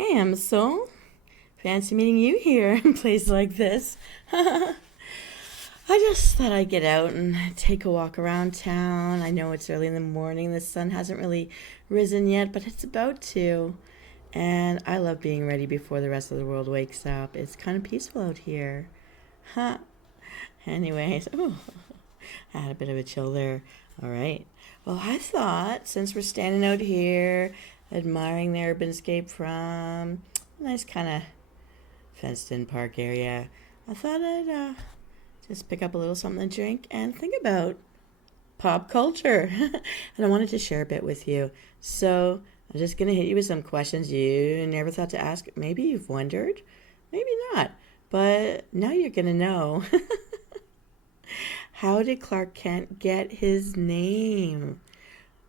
Hey, I'm so fancy meeting you here in a place like this. I just thought I'd get out and take a walk around town. I know it's early in the morning. The sun hasn't really risen yet, but it's about to. And I love being ready before the rest of the world wakes up. It's kind of peaceful out here. Huh. Anyways, I had a bit of a chill there. All right. Well, I thought since we're standing out here admiring the urbanscape from a nice kind of fenced in park area, I thought I'd just pick up a little something to drink and think about pop culture. And I wanted to share a bit with you. So I'm just going to hit you with some questions you never thought to ask. Maybe you've wondered, maybe not. But now you're going to know. How did Clark Kent get his name?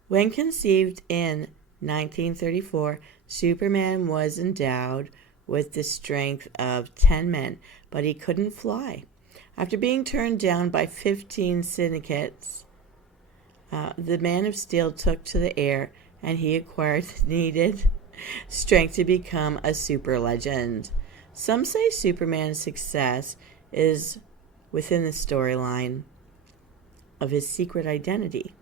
When conceived in 1934, Superman was endowed with the strength of 10 men, but he couldn't fly. After being turned down by 15 syndicates, the Man of Steel took to the air and he acquired the needed strength to become a super legend. Some say Superman's success is within the storyline of his secret identity,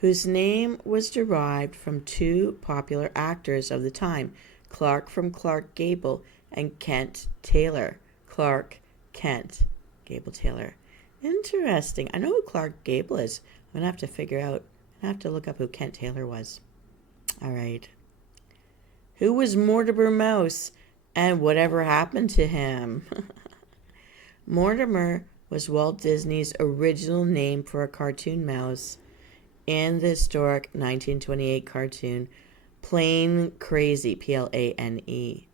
whose name was derived from two popular actors of the time, Clark from Clark Gable and Kent Taylor. Clark Kent Gable Taylor. Interesting. I know who Clark Gable is. I'm going to have to figure out, I have to look up who Kent Taylor was. All right. Who was Mortimer Mouse and whatever happened to him? Mortimer was Walt Disney's original name for a cartoon mouse in the historic 1928 cartoon Plane Crazy, Plane.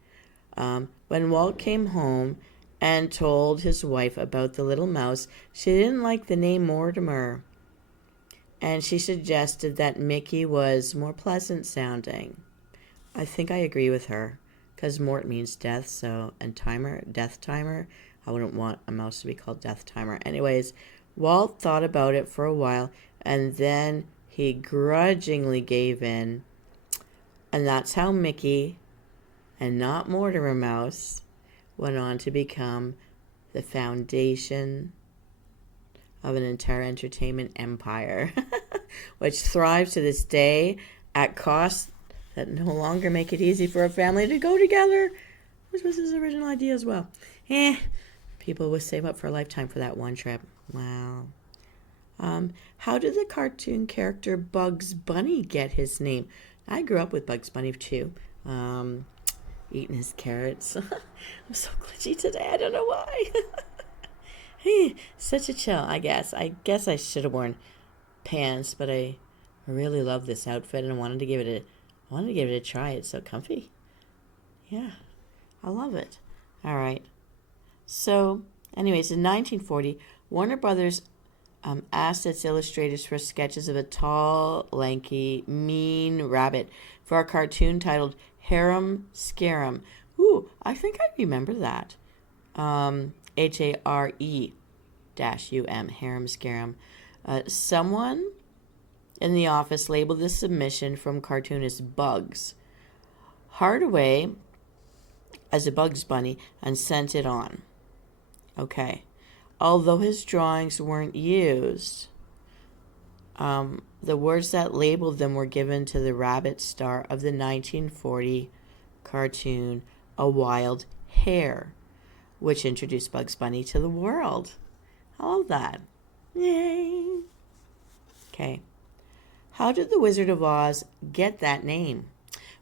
When Walt came home and told his wife about the little mouse, she didn't like the name Mortimer, and she suggested that Mickey was more pleasant sounding. I think I agree with her, because Mort means death, so, and timer, death timer. I wouldn't want a mouse to be called Death Timer. Anyways, Walt thought about it for a while, and then he grudgingly gave in. And that's how Mickey, and not Mortimer Mouse, went on to become the foundation of an entire entertainment empire, which thrives to this day at costs that no longer make it easy for a family to go together, which was his original idea as well. People would save up for a lifetime for that one trip. Wow. How did the cartoon character Bugs Bunny get his name? I grew up with Bugs Bunny too, eating his carrots. I'm so glitchy today. I don't know why. Hey, such a chill, I guess. I guess I should have worn pants, but I really love this outfit and I wanted to give it a try. It's so comfy. Yeah, I love it. All right. So, anyways, in 1940, Warner Brothers asked its illustrators for sketches of a tall, lanky, mean rabbit for a cartoon titled Harem Scarum. Ooh, I think I remember that. HARE-UM, Harem Scarum. Someone in the office labeled this submission from cartoonist Bugs Hardaway as a Bugs Bunny and sent it on. Okay. Although his drawings weren't used, the words that labeled them were given to the rabbit star of the 1940 cartoon A Wild Hare, which introduced Bugs Bunny to the world. I love that. Yay! Okay. How did the Wizard of Oz get that name?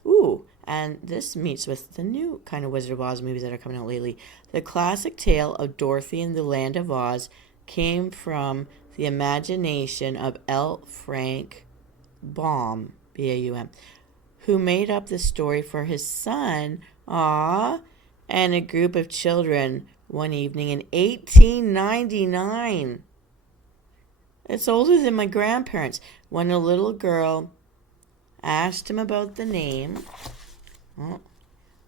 Ooh, and this meets with the new kind of Wizard of Oz movies that are coming out lately. The classic tale of Dorothy and the Land of Oz came from the imagination of L. Frank Baum, B-A-U-M, who made up the story for his son, and a group of children one evening in 1899. It's older than my grandparents. When a little girl asked him about the name, I'm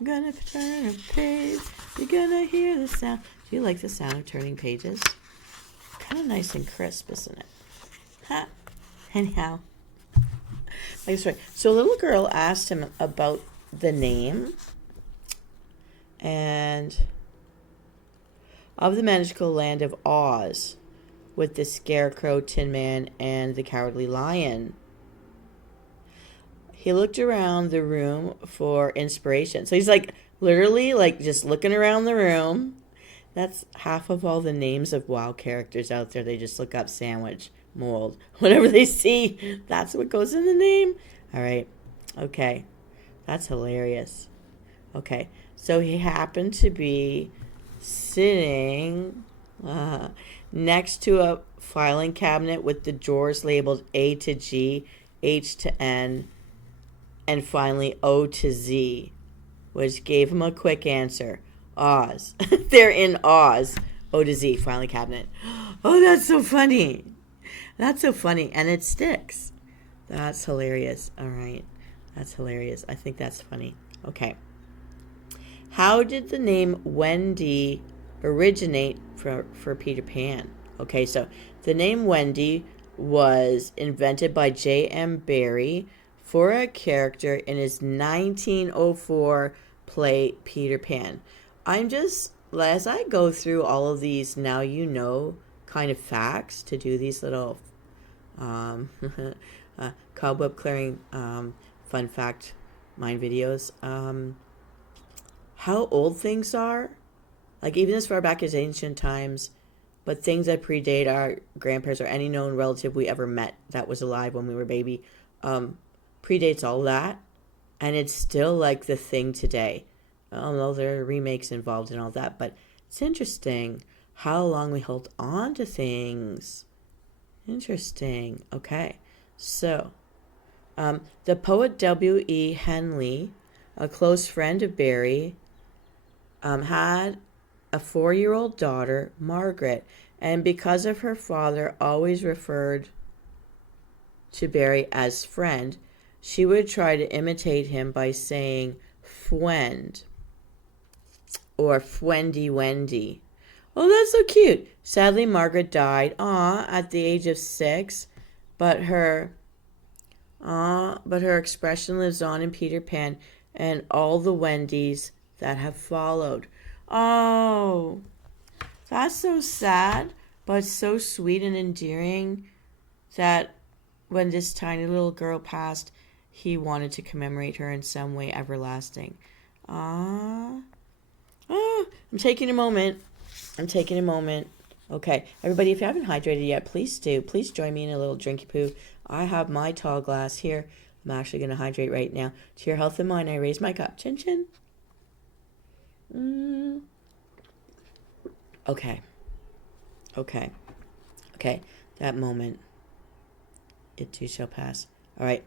gonna turn a page, you're gonna hear the sound. Do you like the sound of turning pages? Kind of nice and crisp, isn't it? Ha! Anyhow. Like, sorry. So a little girl asked him about the name, And of the magical land of Oz, with the Scarecrow, Tin Man, and the Cowardly Lion. He looked around the room for inspiration. So he's like literally like just looking around the room. That's half of all the names of WoW characters out there. They just look up sandwich, mold, whatever they see. That's what goes in the name. All right. Okay. That's hilarious. Okay. So he happened to be sitting next to a filing cabinet with the drawers labeled A to G, H to N, and finally O to Z, which gave him a quick answer. Oz. They're in Oz. O to Z, filing cabinet. Oh, that's so funny. That's so funny. And it sticks. That's hilarious. All right. That's hilarious. I think that's funny. Okay. How did the name Wendy originate for Peter Pan? Okay, so the name Wendy was invented by J.M. Barrie for a character in his 1904 play Peter Pan. I'm just, as I go through all of these now you know kind of facts to do these little cobweb clearing fun fact mind videos, how old things are, like even as far back as ancient times, but things that predate our grandparents or any known relative we ever met that was alive when we were a baby, predates all that, and it's still like the thing today. Although there are remakes involved and all that, but it's interesting how long we hold on to things. Interesting. Okay, so the poet W.E. Henley, a close friend of Barrie, had a 4-year-old daughter, Margaret, and because of her father always referred to Barrie as friend, she would try to imitate him by saying "fwend" or "fwendy Wendy." Oh, that's so cute. Sadly, Margaret died, at the age of 6, but her expression lives on in Peter Pan and all the Wendy's that have followed. Oh, that's so sad, but so sweet and endearing that when this tiny little girl passed, he wanted to commemorate her in some way everlasting. I'm taking a moment. Okay, everybody, if you haven't hydrated yet, please do. Please join me in a little drinky poo. I have my tall glass here. I'm actually going to hydrate right now. To your health and mine, I raise my cup. Chin chin. Okay. That moment, it too shall pass. All right,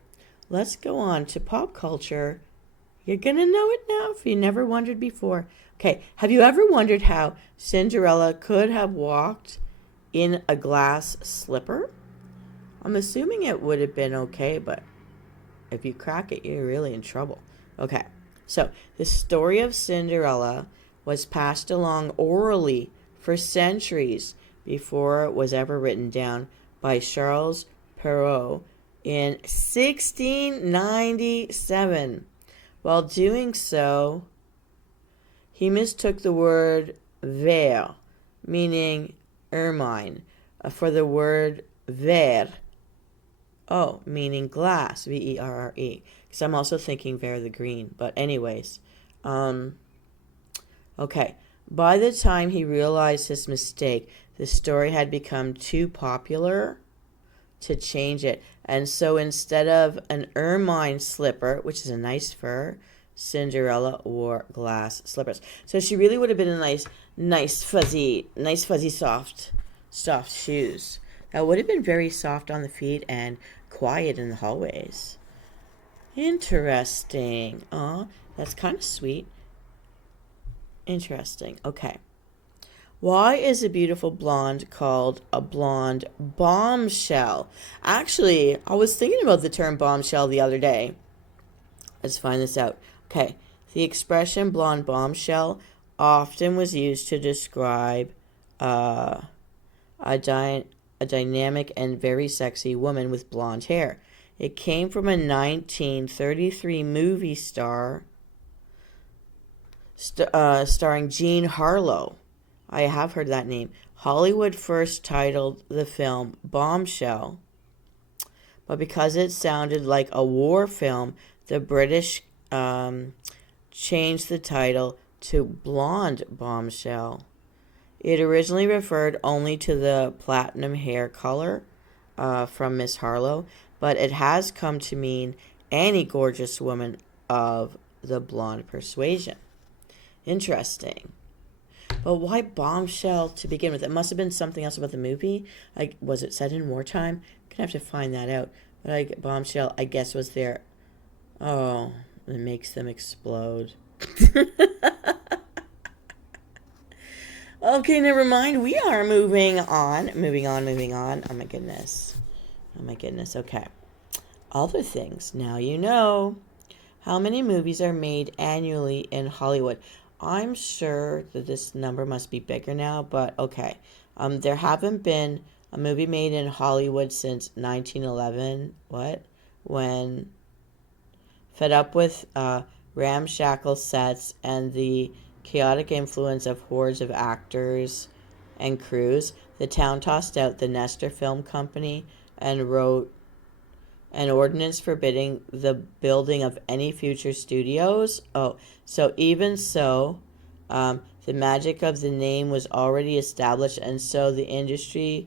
let's go on to pop culture. You're going to know it now if you never wondered before. Okay, have you ever wondered how Cinderella could have walked in a glass slipper? I'm assuming it would have been okay, but if you crack it, you're really in trouble. Okay, so the story of Cinderella was passed along orally for centuries before it was ever written down by Charles Perrault in 1697. While doing so, he mistook the word ver, meaning ermine, for the word ver, meaning glass, V-E-R-R-E. Because I'm also thinking Ver the Green. But anyways, okay. By the time he realized his mistake, the story had become too popular to change it. And so instead of an ermine slipper, which is a nice fur, Cinderella wore glass slippers. So she really would have been a nice fuzzy, soft shoes. That would have been very soft on the feet and quiet in the hallways. Interesting. That's kind of sweet. Interesting. Okay. Why is a beautiful blonde called a blonde bombshell? Actually, I was thinking about the term bombshell the other day. Let's find this out. Okay. The expression blonde bombshell often was used to describe a dynamic and very sexy woman with blonde hair. It came from a 1933 movie starring starring Jean Harlow. I have heard that name. Hollywood first titled the film Bombshell, but because it sounded like a war film, the British changed the title to Blonde Bombshell. It originally referred only to the platinum hair color from Miss Harlow, but it has come to mean any gorgeous woman of the blonde persuasion. Interesting. But why Bombshell to begin with? It must have been something else about the movie. Like, was it set in wartime? I'm gonna have to find that out. But like Bombshell, I guess, was there. Oh, it makes them explode. Okay, never mind. We are moving on. Moving on. Oh my goodness. Okay. Other things. Now you know. How many movies are made annually in Hollywood? I'm sure that this number must be bigger now, but okay. There haven't been a movie made in Hollywood since 1911. What? When, fed up with ramshackle sets and the chaotic influence of hordes of actors and crews, the town tossed out the Nestor Film Company and wrote an ordinance forbidding the building of any future studios. Oh, so even so, the magic of the name was already established, and so the industry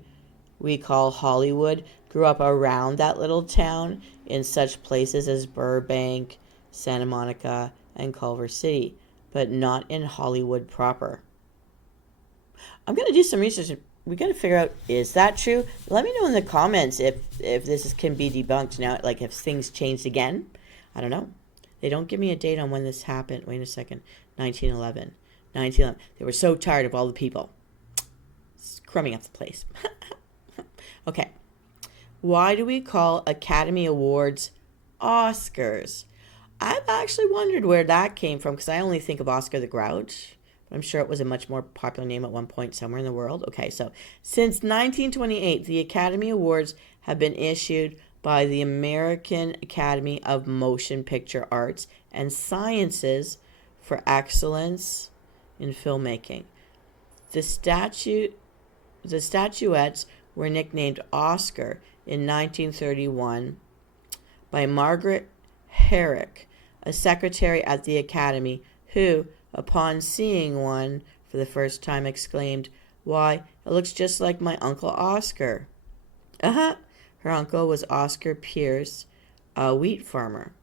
we call Hollywood grew up around that little town in such places as Burbank, Santa Monica, and Culver City, but not in Hollywood proper. I'm going to do some research. We got to figure out, is that true? Let me know in the comments if this can be debunked now, like if things changed again. I don't know. They don't give me a date on when this happened. Wait a second. 1911. They were so tired of all the people. It's crumbing up the place. Okay. Why do we call Academy Awards Oscars? I've actually wondered where that came from, because I only think of Oscar the Grouch. I'm sure it was a much more popular name at one point somewhere in the world. Okay, so since 1928, the Academy Awards have been issued by the American Academy of Motion Picture Arts and Sciences for excellence in filmmaking. The statuettes were nicknamed Oscar in 1931 by Margaret Herrick, a secretary at the Academy, who, upon seeing one for the first time, exclaimed, "Why, it looks just like my Uncle Oscar." Her uncle was Oscar Pierce, a wheat farmer.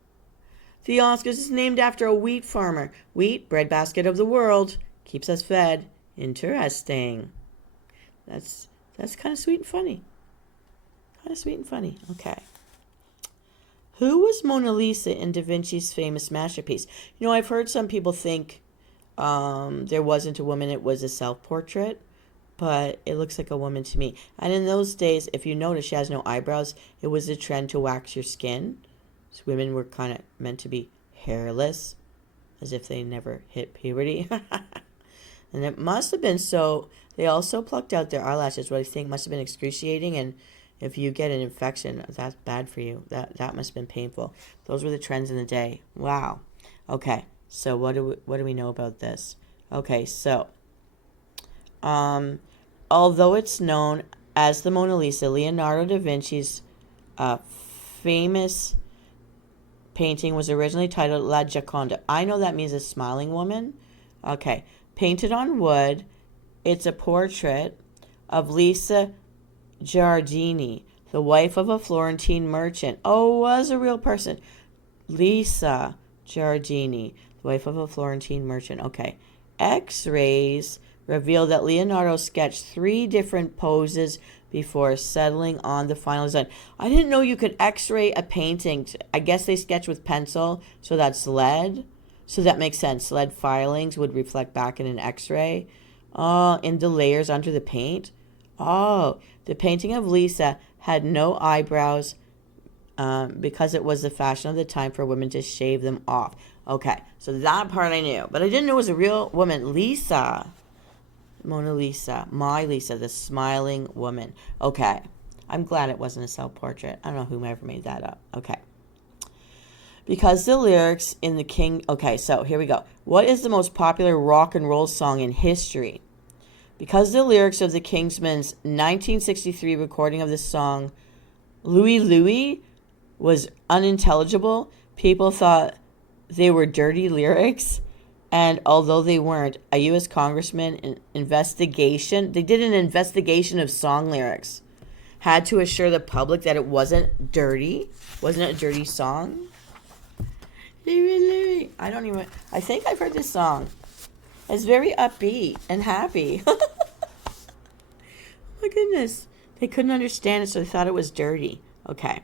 The Oscars is named after a wheat farmer. Wheat, breadbasket of the world, keeps us fed. Interesting. That's kind of sweet and funny. Okay. Who was Mona Lisa in Da Vinci's famous masterpiece? You know, I've heard some people think there wasn't a woman, it was a self-portrait, but it looks like a woman to me. And in those days, if you notice, she has no eyebrows. It was a trend to wax your skin. So women were kind of meant to be hairless, as if they never hit puberty. And it must have been so. They also plucked out their eyelashes, what I think must have been excruciating. And if you get an infection, that's bad for you. That must have been painful. Those were the trends in the day. Wow. Okay. So what do we know about this? Okay, so although it's known as the Mona Lisa, Leonardo da Vinci's famous painting was originally titled La Gioconda. I know that means a smiling woman. Okay, painted on wood, it's a portrait of Lisa Giardini, the wife of a Florentine merchant. Oh, was a real person. Lisa Giardini, wife of a Florentine merchant. Okay. X-rays revealed that Leonardo sketched 3 different poses before settling on the final design. I didn't know you could X-ray a painting. I guess they sketch with pencil, so that's lead. So that makes sense. Lead filings would reflect back in an X-ray. In the layers under the paint. Oh, the painting of Lisa had no eyebrows because it was the fashion of the time for women to shave them off. Okay, so that part I knew. But I didn't know it was a real woman. Lisa. Mona Lisa. My Lisa, the smiling woman. Okay. I'm glad it wasn't a self-portrait. I don't know whoever made that up. Okay. Because the lyrics in the King... Okay, so here we go. What is the most popular rock and roll song in history? Because the lyrics of the Kingsmen's 1963 recording of this song, Louie Louie, was unintelligible, people thought they were dirty lyrics. And although they weren't, a U.S. congressman they did an investigation of song lyrics, had to assure the public that it wasn't dirty, wasn't a dirty song. I think I've heard this song. It's very upbeat and happy. Oh my goodness. They couldn't understand it, so they thought it was dirty. Okay.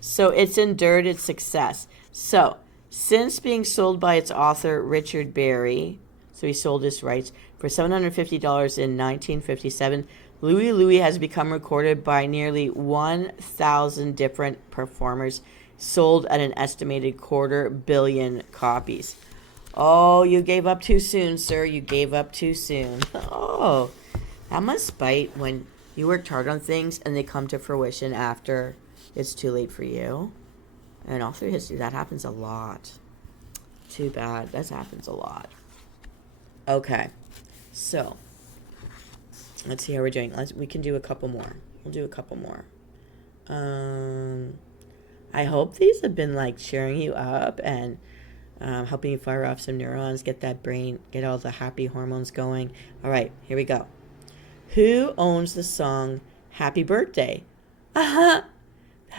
So it's endured its success. So, since being sold by its author, Richard Berry, so he sold his rights, for $750 in 1957, Louie Louie has become recorded by nearly 1,000 different performers, sold at an estimated 250 million copies. Oh, you gave up too soon, sir. You gave up too soon. Oh, that must bite when you worked hard on things and they come to fruition after it's too late for you. And all through history, that happens a lot. Too bad. That happens a lot. Okay. So, let's see how we're doing. We can do a couple more. We'll do a couple more. I hope these have been like cheering you up and helping you fire off some neurons, get that brain, get all the happy hormones going. All right, here we go. Who owns the song Happy Birthday? That's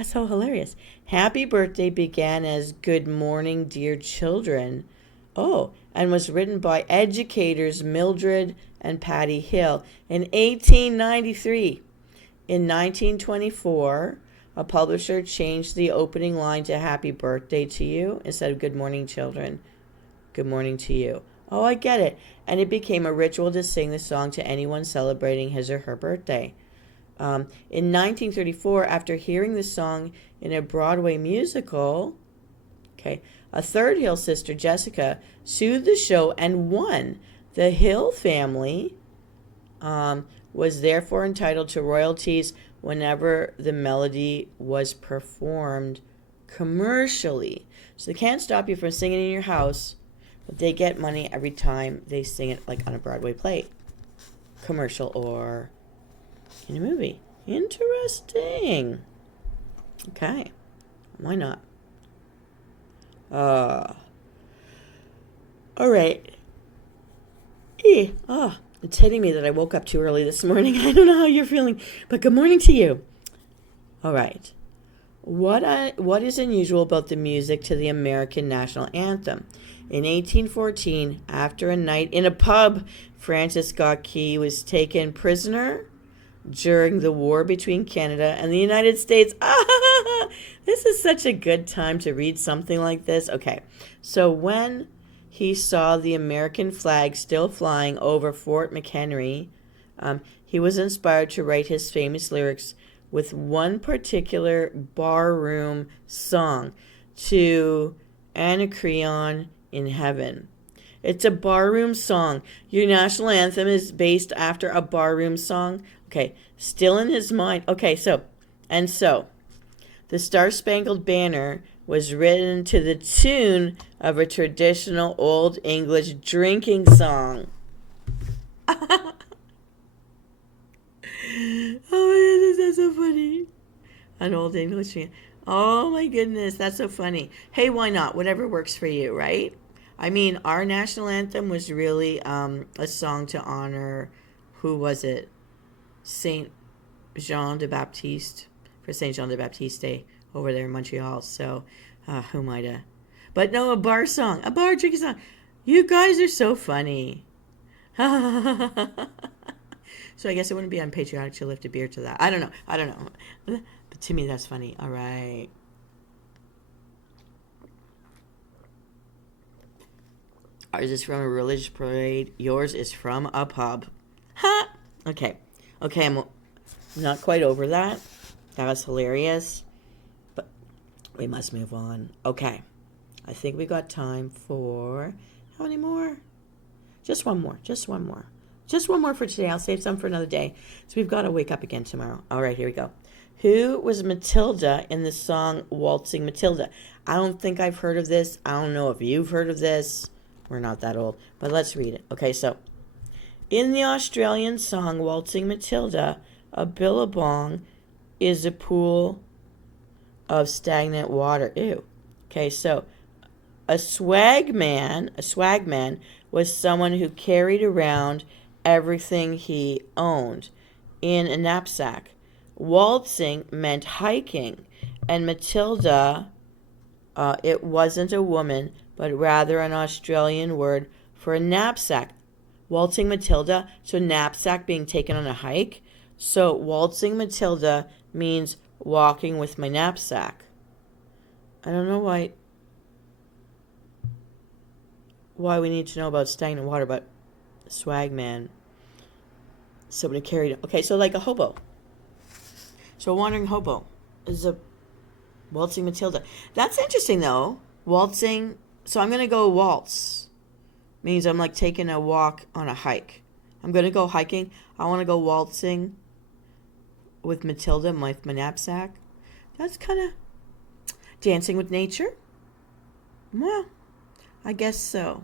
so hilarious. Happy Birthday began as Good Morning, Dear Children. Oh, and was written by educators Mildred and Patty Hill in 1893. In 1924, a publisher changed the opening line to Happy Birthday to You instead of Good Morning, Children. Good morning to you. Oh, I get it. And it became a ritual to sing the song to anyone celebrating his or her birthday. In 1934, after hearing the song in a Broadway musical, a third Hill sister, Jessica, sued the show and won. The Hill family was therefore entitled to royalties whenever the melody was performed commercially. So they can't stop you from singing in your house, but they get money every time they sing it, like on a Broadway play, commercial, or in a movie. Interesting. Okay. Why not? All right. It's hitting me that I woke up too early this morning. I don't know how you're feeling, but good morning to you. All right. What is unusual about the music to the American national anthem? In 1814, after a night in a pub, Francis Scott Key was taken prisoner during the war between Canada and the United States. This is such a good time to read something like this. Okay, so when he saw the American flag still flying over Fort McHenry, he was inspired to write his famous lyrics with one particular barroom song, To Anacreon in Heaven. It's a barroom song. Your national anthem is based after a barroom song. Okay, still in his mind. Okay, so, the Star-Spangled Banner was written to the tune of a traditional Old English drinking song. Oh my goodness, that's so funny. An Old English drinking. Oh my goodness, that's so funny. Hey, why not? Whatever works for you, right? I mean, our national anthem was really a song to honor, who was it? Saint Jean de Baptiste, for Saint Jean de Baptiste Day over there in Montreal. So, who might have? But no, a bar drinking song. You guys are so funny. So I guess it wouldn't be unpatriotic to lift a beer to that. I don't know. But to me, that's funny. All right. Ours is from a religious parade. Yours is from a pub. Ha! Okay, I'm not quite over that. That was hilarious. But we must move on. Okay. I think we got time for... How many more? Just one more for today. I'll save some for another day. So we've got to wake up again tomorrow. All right, here we go. Who was Matilda in the song Waltzing Matilda? I don't think I've heard of this. I don't know if you've heard of this. We're not that old, but let's read it. Okay, so in the Australian song Waltzing Matilda, a billabong is a pool of stagnant water. Ew. Okay, so a swagman was someone who carried around everything he owned in a knapsack. Waltzing meant hiking, and Matilda, it wasn't a woman, but rather an Australian word for a knapsack. Waltzing Matilda, so knapsack being taken on a hike. So waltzing Matilda means walking with my knapsack. I don't know why we need to know about stagnant water, but swagman, somebody carried it. Okay, so like a hobo. So a wandering hobo is a waltzing Matilda. That's interesting though. Waltzing. So I'm going to go waltz. Means I'm like taking a walk on a hike. I'm going to go hiking. I want to go waltzing with Matilda, my knapsack. That's kind of dancing with nature. Well, I guess so.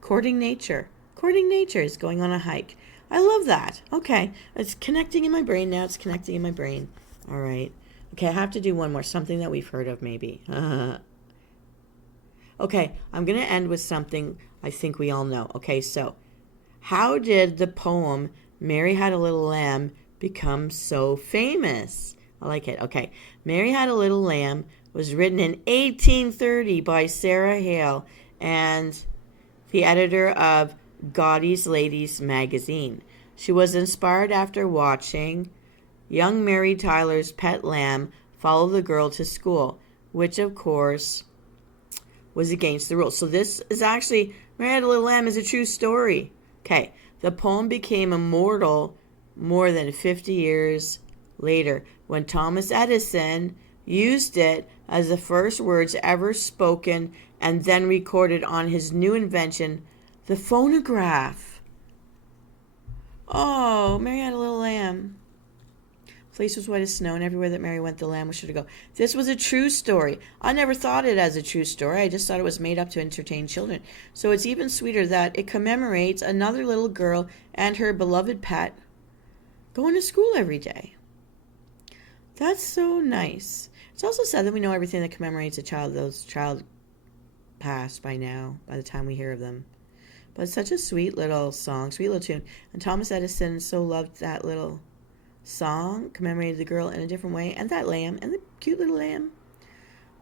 Courting nature. Courting nature is going on a hike. I love that. Okay. It's connecting in my brain now. It's connecting in my brain. All right. Okay, I have to do one more. Something that we've heard of maybe. Okay, I'm going to end with something I think we all know. Okay, so how did the poem Mary Had a Little Lamb become so famous? I like it. Okay, Mary Had a Little Lamb was written in 1830 by Sarah Hale and the editor of Godey's Ladies magazine. She was inspired after watching young Mary Tyler's pet lamb follow the girl to school, which of course was against the rules. So this is actually, Mary Had a Little Lamb is a true story. Okay, the poem became immortal more than 50 years later when Thomas Edison used it as the first words ever spoken and then recorded on his new invention, the phonograph. Oh, Mary Had a Little Lamb. Place was white as snow, and everywhere that Mary went, the lamb was sure to go. This was a true story. I never thought it as a true story. I just thought it was made up to entertain children. So it's even sweeter that it commemorates another little girl and her beloved pet going to school every day. That's so nice. It's also sad that we know everything that commemorates a child. Those child passed by now, by the time we hear of them. But it's such a sweet little song, sweet little tune. And Thomas Edison so loved that little song, commemorated the girl in a different way, and that lamb, and the cute little lamb.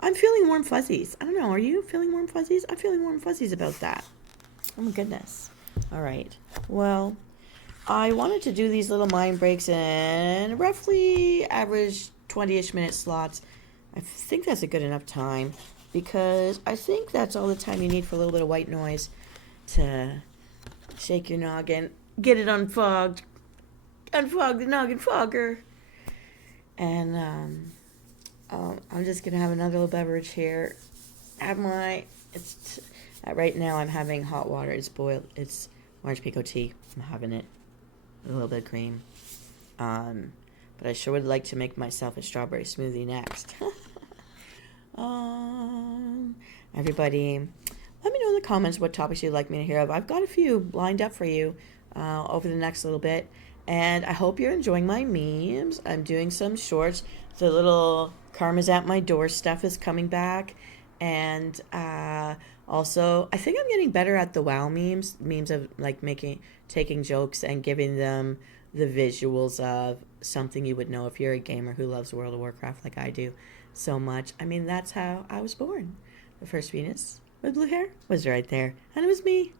I'm feeling warm fuzzies. I don't know, are you feeling warm fuzzies? I'm feeling warm fuzzies about that. Oh my goodness. All right. Well, I wanted to do these little mind breaks in roughly average 20-ish minute slots. I think that's a good enough time because I think that's all the time you need for a little bit of white noise to shake your noggin, get it unfogged, unfog the noggin fogger. And I'm just gonna have another little beverage here. Right now I'm having hot water. It's boiled. It's orange pico tea. I'm having it with a little bit of cream. But I sure would like to make myself a strawberry smoothie next. Everybody, let me know in the comments what topics you'd like me to hear of. I've got a few lined up for you over the next little bit. And I hope you're enjoying my memes. I'm doing some shorts. The little Karma's at my door stuff is coming back. And also, I think I'm getting better at the WoW memes. Memes of like taking jokes and giving them the visuals of something you would know if you're a gamer who loves World of Warcraft like I do so much. I mean, that's how I was born. The first Venus with blue hair was right there. And it was me.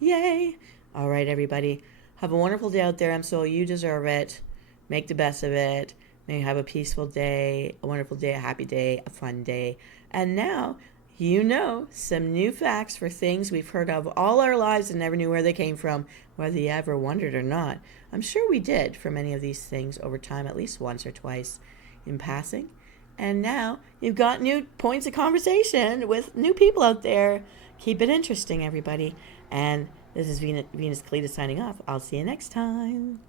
Yay. All right, everybody. Have a wonderful day out there. I'm so you deserve it. Make the best of it. May you have a peaceful day, a wonderful day, a happy day, a fun day. And now, you know some new facts for things we've heard of all our lives and never knew where they came from, whether you ever wondered or not. I'm sure we did for many of these things over time, at least once or twice in passing. And now you've got new points of conversation with new people out there. Keep it interesting, everybody. And this is Venus Callida signing off. I'll see you next time.